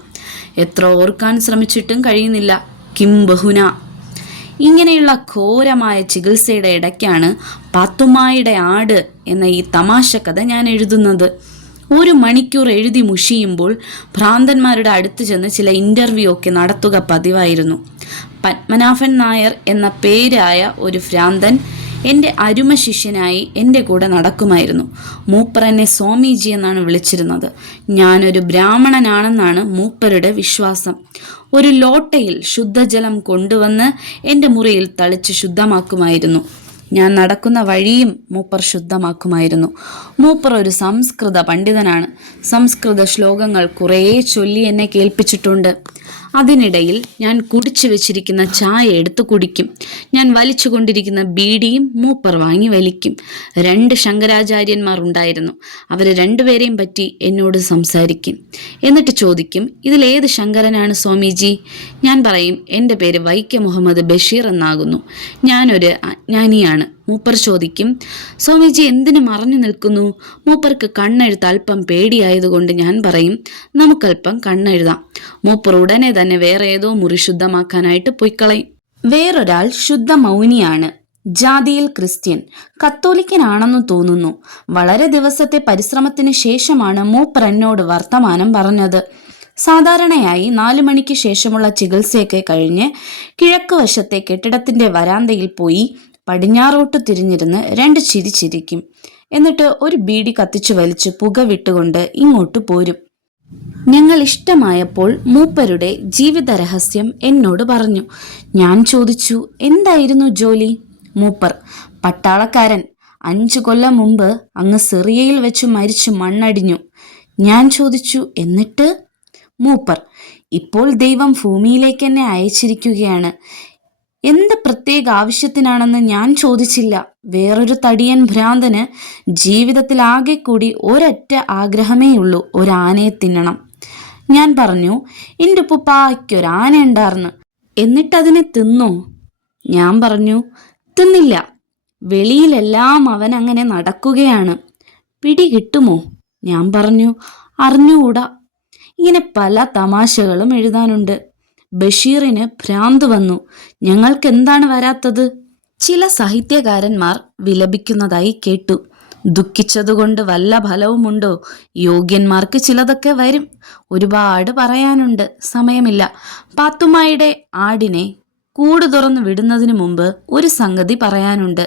എത്ര ഓർക്കാൻ ശ്രമിച്ചിട്ടും കഴിയുന്നില്ല. കിം ബഹുന. ഇങ്ങനെയുള്ള ഘോരമായ ചികിത്സയുടെ ഇടയ്ക്കാണ് പാത്തുമ്മായുടെ ആട് എന്ന ഈ തമാശ കഥ ഞാൻ എഴുതുന്നത്. 1 മണിക്കൂർ എഴുതി മുഷിയുമ്പോൾ ഭ്രാന്തന്മാരുടെ അടുത്ത് ചെന്ന് ചില ഇൻ്റർവ്യൂ ഒക്കെ നടത്തുക പതിവായിരുന്നു. പത്മനാഭൻ നായർ എന്ന പേരായ ഒരു ഭ്രാന്തൻ എൻ്റെ അരുമ ശിഷ്യനായി എൻ്റെ കൂടെ നടക്കുമായിരുന്നു. മൂപ്പർ എന്നെ സ്വാമീജി എന്നാണ് വിളിച്ചിരുന്നത്. ഞാനൊരു ബ്രാഹ്മണനാണെന്നാണ് മൂപ്പരുടെ വിശ്വാസം. ഒരു ലോട്ടയിൽ ശുദ്ധജലം കൊണ്ടുവന്ന് എൻ്റെ മുറിയിൽ തളിച്ച് ശുദ്ധമാക്കുമായിരുന്നു. ഞാൻ നടക്കുന്ന വഴിയും മൂപ്പർ ശുദ്ധമാക്കുമായിരുന്നു. മൂപ്പർ ഒരു സംസ്കൃത പണ്ഡിതനാണ്. സംസ്കൃത ശ്ലോകങ്ങൾ കുറേ ചൊല്ലി എന്നെ കേൾപ്പിച്ചിട്ടുണ്ട്. അതിനിടയിൽ ഞാൻ കുടിച്ചു വെച്ചിരിക്കുന്ന ചായ എടുത്തു കുടിക്കും. ഞാൻ വലിച്ചു കൊണ്ടിരിക്കുന്ന ബീഡിയും മൂപ്പർ വാങ്ങി വലിക്കും. 2 ശങ്കരാചാര്യന്മാർ ഉണ്ടായിരുന്നു. അവർ 2 പേരെയും പറ്റി എന്നോട് സംസാരിക്കും. എന്നിട്ട് ചോദിക്കും, ഇതിലേത് ശങ്കരനാണ് സ്വാമീജി? ഞാൻ പറയും, എൻ്റെ പേര് വൈക്കം മുഹമ്മദ് ബഷീർ എന്നാകുന്നു. ഞാനൊരു അജ്ഞാനിയാണ്. മൂപ്പർ ചോദിക്കും, സ്വാമീജി എന്തിനു മറഞ്ഞു നിൽക്കുന്നു? മൂപ്പർക്ക് കണ്ണെഴുത്ത് അല്പം പേടിയായതുകൊണ്ട് ഞാൻ പറയും, നമുക്കല്പം കണ്ണെഴുതാം. മൂപ്പർ ഉടനെ തന്നെ വേറെ ഏതോ മുറി ശുദ്ധമാക്കാനായിട്ട് പൊയ്ക്കളയും. വേറൊരാൾ ശുദ്ധ മൗനിയാണ്. ജാതിയിൽ ക്രിസ്ത്യൻ, കത്തോലിക്കനാണെന്നു തോന്നുന്നു. വളരെ ദിവസത്തെ പരിശ്രമത്തിന് ശേഷമാണ് മൂപ്പർ എന്നോട് വർത്തമാനം പറഞ്ഞത്. സാധാരണയായി 4 മണിക്ക് ശേഷമുള്ള ചികിത്സയൊക്കെ കഴിഞ്ഞ് കിഴക്ക് വശത്തെ കെട്ടിടത്തിന്റെ വരാന്തയിൽ പോയി പടിഞ്ഞാറോട്ട് തിരിഞ്ഞിരുന്ന് 2 ചിരി ചിരിക്കും. എന്നിട്ട് ഒരു ബീഡി കത്തിച്ചു വലിച്ച് പുക വിട്ടുകൊണ്ട് ഇങ്ങോട്ട് പോരും. ഞങ്ങൾ ഇഷ്ടമായപ്പോൾ മൂപ്പരുടെ ജീവിത രഹസ്യം എന്നോട് പറഞ്ഞു. ഞാൻ ചോദിച്ചു, എന്തായിരുന്നു ജോലി? മൂപ്പർ, പട്ടാളക്കാരൻ. 5 കൊല്ലം മുമ്പ് അങ്ങ് സിറിയയിൽ വെച്ച് മരിച്ചു മണ്ണടിഞ്ഞു. ഞാൻ ചോദിച്ചു, എന്നിട്ട്? മൂപ്പർ, ഇപ്പോൾ ദൈവം ഭൂമിയിലേക്ക് എന്നെ അയച്ചിരിക്കുകയാണ്. എന്ത് പ്രത്യേക ആവശ്യത്തിനാണെന്ന് ഞാൻ ചോദിച്ചില്ല. വേറൊരു തടിയൻ ഭ്രാന്തന് ജീവിതത്തിൽ ആകെ കൂടി ഒരൊറ്റ ആഗ്രഹമേയുള്ളൂ, ഒരാനയെ തിന്നണം. ഞാൻ പറഞ്ഞു, എൻ്റെ ഉപ്പുപ്പായ്ക്കൊരാന ഉണ്ടാർന്ന്. എന്നിട്ടതിനെ തിന്നോ? ഞാൻ പറഞ്ഞു, തിന്നില്ല. വെളിയിലെല്ലാം അവൻ അങ്ങനെ നടക്കുകയാണ്. പിടി കിട്ടുമോ? ഞാൻ പറഞ്ഞു, അറിഞ്ഞുകൂടാ. ഇങ്ങനെ പല തമാശകളും എഴുതാനുണ്ട്. ബഷീറിന് ഭ്രാന്ത് വന്നു. ഞങ്ങൾക്ക് എന്താണ് വരാത്തത്? ചില സാഹിത്യകാരന്മാർ വിലപിക്കുന്നതായി കേട്ടു. ദുഃഖിച്ചതുകൊണ്ട് വല്ല ഫലവുമുണ്ടോ? യോഗ്യന്മാർക്ക് ചിലതൊക്കെ വരും. ഒരുപാട് പറയാനുണ്ട്, സമയമില്ല. പാത്തുമ്മായുടെ ആടിനെ കൂട് തുറന്ന് വിടുന്നതിന് മുമ്പ് ഒരു സംഗതി പറയാനുണ്ട്.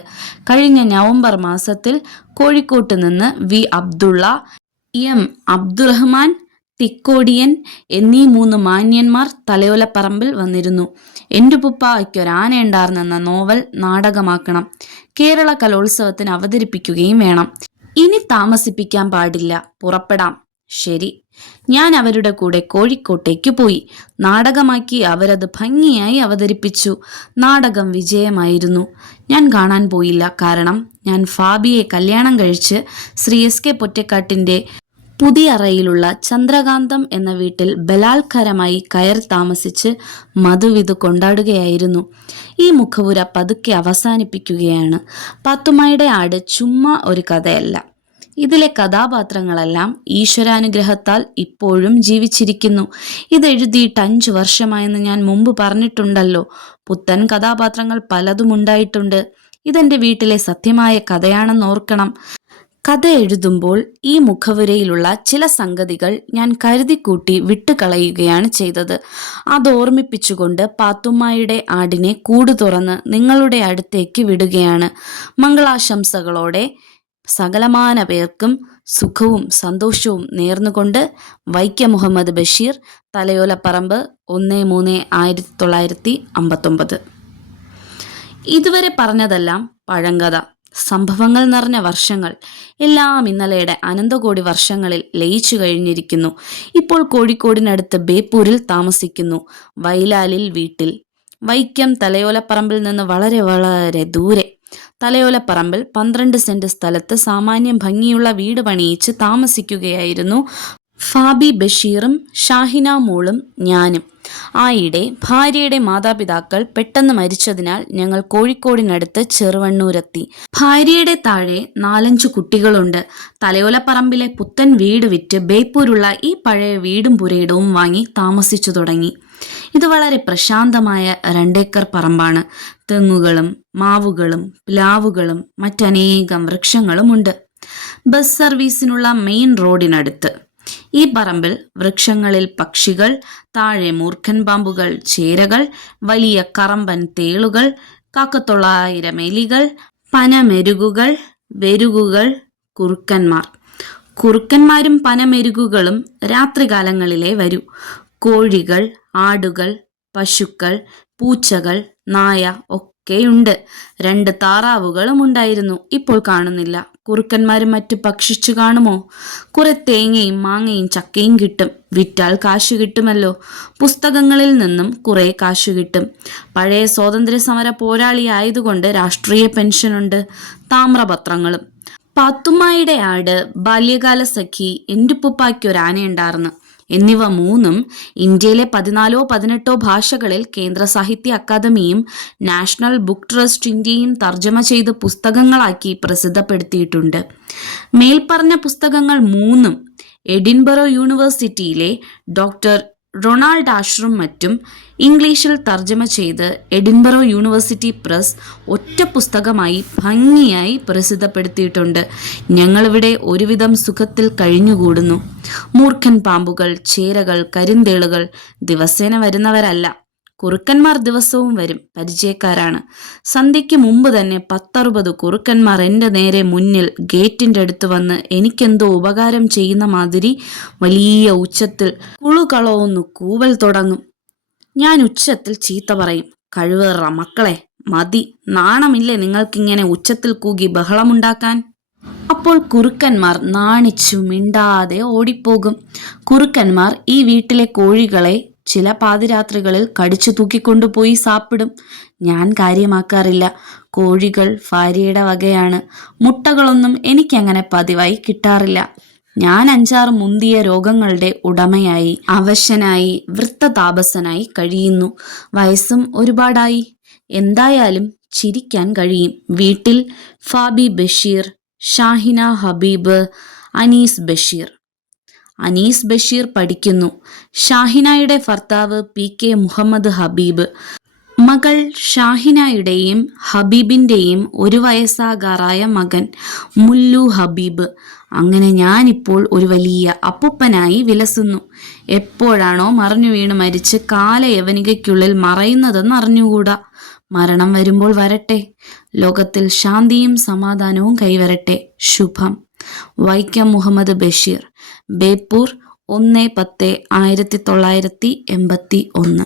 കഴിഞ്ഞ നവംബർ മാസത്തിൽ കോഴിക്കോട്ട് നിന്ന് വി അബ്ദുള്ള, എം അബ്ദുറഹ്മാൻ, തിക്കോടിയൻ എന്നീ 3 മാന്യന്മാർ തലയോലപ്പറമ്പിൽ വന്നിരുന്നു. എൻ്റെ ഉപ്പുപ്പായ്ക്കൊരാനയുണ്ടാർന്നെന്ന നോവൽ നാടകമാക്കണം. കേരള കലോത്സവത്തിന് അവതരിപ്പിക്കുകയും വേണം. ഇനി താമസിപ്പിക്കാൻ പാടില്ല, പുറപ്പെടാം. ശരി. ഞാൻ അവരുടെ കൂടെ കോഴിക്കോട്ടേക്ക് പോയി. നാടകമാക്കി അവരത് ഭംഗിയായി അവതരിപ്പിച്ചു. നാടകം വിജയമായിരുന്നു. ഞാൻ കാണാൻ പോയില്ല. കാരണം ഞാൻ ഫാബിയെ കല്യാണം കഴിച്ച് ശ്രീ എസ് കെ പൊറ്റക്കാട്ടിൻ്റെ പുതിയ അറയിലുള്ള ചന്ദ്രകാന്തം എന്ന വീട്ടിൽ ബലാത്കാരമായി കയറി താമസിച്ച് മധുവിധു കൊണ്ടാടുകയായിരുന്നു. ഈ മുഖവുര പതുക്കെ അവസാനിപ്പിക്കുകയാണ്. പാത്തുമ്മായുടെ ആട് ചുമ്മാ ഒരു കഥയല്ല. ഇതിലെ കഥാപാത്രങ്ങളെല്ലാം ഈശ്വരാനുഗ്രഹത്താൽ ഇപ്പോഴും ജീവിച്ചിരിക്കുന്നു. ഇതെഴുതിയിട്ട് 5 വർഷമായെന്ന് ഞാൻ മുമ്പ് പറഞ്ഞിട്ടുണ്ടല്ലോ. പുത്തൻ കഥാപാത്രങ്ങൾ പലതും ഉണ്ടായിട്ടുണ്ട്. ഇതെൻ്റെ വീട്ടിലെ സത്യമായ കഥയാണെന്ന് ഓർക്കണം. കഥ എഴുതുമ്പോൾ ഈ മുഖവുരയിലുള്ള ചില സംഗതികൾ ഞാൻ കരുതിക്കൂട്ടി വിട്ടുകളയുകയാണ് ചെയ്തത്. അതോർമ്മിപ്പിച്ചുകൊണ്ട് പാത്തുമ്മായുടെ ആടിനെ കൂട് തുറന്ന് നിങ്ങളുടെ അടുത്തേക്ക് വിടുകയാണ്. മംഗളാശംസകളോടെ സകലമാന പേർക്കും സുഖവും സന്തോഷവും നേർന്നുകൊണ്ട് വൈക്കം മുഹമ്മദ് ബഷീർ, തലയോലപ്പറമ്പ്, 1/3/1959. ഇതുവരെ പറഞ്ഞതെല്ലാം പഴങ്കഥ, സംഭവങ്ങൾ നിറഞ്ഞ വർഷങ്ങൾ. എല്ലാം ഇന്നലെയുടെ അനന്തകോടി വർഷങ്ങളിൽ ലയിച്ചു കഴിഞ്ഞിരിക്കുന്നു. ഇപ്പോൾ കോഴിക്കോടിനടുത്ത് ബേപ്പൂരിൽ താമസിക്കുന്നു. വൈലാലിൽ വീട്ടിൽ. വൈക്കം തലയോലപ്പറമ്പിൽ നിന്ന് വളരെ വളരെ ദൂരെ. തലയോലപ്പറമ്പിൽ 12 സെന്റ് സ്ഥലത്ത് സാമാന്യം ഭംഗിയുള്ള വീട് പണിയിച്ച് താമസിക്കുകയായിരുന്നു ഫാബി ബഷീറും ഷാഹിന മോളും ഞാനും. ആയിടെ ഭാര്യയുടെ മാതാപിതാക്കൾ പെട്ടെന്ന് മരിച്ചതിനാൽ ഞങ്ങൾ കോഴിക്കോടിനടുത്ത് ചെറുവണ്ണൂരെത്തി. ഭാര്യയുടെ താഴെ 4-5 കുട്ടികളുണ്ട്. തലയോലപ്പറമ്പിലെ പുത്തൻ വീട് വിറ്റ് ബേപ്പൂരുള്ള ഈ പഴയ വീടും പുരയിടവും വാങ്ങി താമസിച്ചു തുടങ്ങി. ഇത് വളരെ പ്രശാന്തമായ 2 ഏക്കർ പറമ്പാണ്. തെങ്ങുകളും മാവുകളും പ്ലാവുകളും മറ്റനേകം വൃക്ഷങ്ങളുമുണ്ട്. Bus സർവീസിനുള്ള main റോഡിനടുത്ത്. ഈ പറമ്പിൽ വൃക്ഷങ്ങളിൽ പക്ഷികൾ, താഴെ മൂർഖൻ പാമ്പുകൾ, ചേരകൾ, വലിയ കറമ്പൻ തേളുകൾ, 1,000 എലികൾ, പനമെരുകുകൾ, വെരുകുകൾ, കുറുക്കന്മാർ. കുറുക്കന്മാരും പനമെരുകുകളും രാത്രികാലങ്ങളിലേ വരൂ. കോഴികൾ, ആടുകൾ, പശുക്കൾ, പൂച്ചകൾ, നായ ഒക്കെയുണ്ട്. 2 താറാവുകളും ഉണ്ടായിരുന്നു, ഇപ്പോൾ കാണുന്നില്ല. കുറുക്കന്മാരും മറ്റു ഭക്ഷിച്ചു കാണുമോ? കുറെ തേങ്ങയും മാങ്ങയും ചക്കയും കിട്ടും. വിറ്റാൽ കാശു കിട്ടുമല്ലോ. പുസ്തകങ്ങളിൽ നിന്നും കുറെ കാശു കിട്ടും. പഴയ സ്വാതന്ത്ര്യ സമര പോരാളി ആയതുകൊണ്ട് രാഷ്ട്രീയ പെൻഷനുണ്ട്. താമ്രപത്രങ്ങളും. പാത്തുമ്മായുടെ ആട്, ബാല്യകാല സഖി, എന്റുപ്പുപ്പായ്ക്കൊരാനയുണ്ടായിരുന്നു എന്നിവ 3ഉം ഇന്ത്യയിലെ 14-18 ഭാഷകളിൽ കേന്ദ്ര സാഹിത്യ അക്കാദമിയും നാഷണൽ ബുക്ക് ട്രസ്റ്റ് ഇന്ത്യയും തർജ്ജമ ചെയ്ത് പുസ്തകങ്ങളാക്കി പ്രസിദ്ധപ്പെടുത്തിയിട്ടുണ്ട്. മേൽപ്പറഞ്ഞ പുസ്തകങ്ങൾ 3ഉം എഡിൻബറോ യൂണിവേഴ്സിറ്റിയിലെ ഡോക്ടർ റൊണാൾഡ് ആഷറും മറ്റും ഇംഗ്ലീഷിൽ തർജ്ജമ ചെയ്ത് എഡിൻബറോ യൂണിവേഴ്സിറ്റി പ്രസ് ഒറ്റ പുസ്തകമായി ഭംഗിയായി പ്രസിദ്ധപ്പെടുത്തിയിട്ടുണ്ട്. ഞങ്ങളിവിടെ ഒരുവിധം സുഖത്തിൽ കഴിഞ്ഞുകൂടുന്നു. മൂർഖൻ പാമ്പുകൾ, ചേരകൾ, കരിന്തേളുകൾ ദിവസേന വരുന്നവരല്ല. കുറുക്കന്മാർ ദിവസവും വരും, പരിചയക്കാരാണ്. സന്ധ്യയ്ക്ക് മുമ്പ് തന്നെ 10-60 കുറുക്കന്മാർ എൻ്റെ നേരെ മുന്നിൽ ഗേറ്റിൻ്റെ അടുത്ത് വന്ന് എനിക്കെന്തോ ഉപകാരം ചെയ്യുന്ന മാതിരി വലിയ ഉച്ചത്തിൽ കുളുകളോന്ന് കൂവൽ തുടങ്ങും. ഞാൻ ഉച്ചത്തിൽ ചീത്ത പറയും, കഴിവേറ മക്കളെ, മതി, നാണമില്ലേ നിങ്ങൾക്കിങ്ങനെ ഉച്ചത്തിൽ കൂകി ബഹളമുണ്ടാക്കാൻ? അപ്പോൾ കുറുക്കന്മാർ നാണിച്ചു മിണ്ടാതെ ഓടിപ്പോകും. കുറുക്കന്മാർ ഈ വീട്ടിലെ കോഴികളെ ചില പാതിരാത്രികളിൽ കടിച്ചു തൂക്കിക്കൊണ്ടുപോയി സാപ്പിടും. ഞാൻ കാര്യമാക്കാറില്ല. കോഴികൾ ഭാര്യയുടെ വകയാണ്. മുട്ടകളൊന്നും എനിക്കങ്ങനെ പതിവായി കിട്ടാറില്ല. ഞാൻ 5-6 മുന്തിയ രോഗങ്ങളുടെ ഉടമയായി, അവശനായി, വൃത്തതാപസനായി കഴിയുന്നു. വയസ്സും ഒരുപാടായി. എന്തായാലും ചിരിക്കാൻ കഴിയും. വീട്ടിൽ ഫാബി ബഷീർ, ഷാഹിന ഹബീബ്, അനീസ് ബഷീർ. അനീസ് ബഷീർ പഠിക്കുന്നു. ഷാഹിനയുടെ ഭർത്താവ് PK മുഹമ്മദ് ഹബീബ്. മകൾ ഷാഹിനയുടെയും ഹബീബിൻ്റെയും 1 വയസ്സാകാറായ മകൻ മുല്ലു ഹബീബ്. അങ്ങനെ ഞാനിപ്പോൾ ഒരു വലിയ അപ്പൂപ്പനായി വിലസുന്നു. എപ്പോഴാണോ മറിഞ്ഞു വീണ് മരിച്ച് കാലയവനികയ്ക്കുള്ളിൽ മറയുന്നതെന്ന് അറിഞ്ഞുകൂടാ. മരണം വരുമ്പോൾ വരട്ടെ. ലോകത്തിൽ ശാന്തിയും സമാധാനവും കൈവരട്ടെ. ശുഭം. വൈക്കം മുഹമ്മദ് ബഷീർ, ബേപ്പൂർ, 1/10/1981.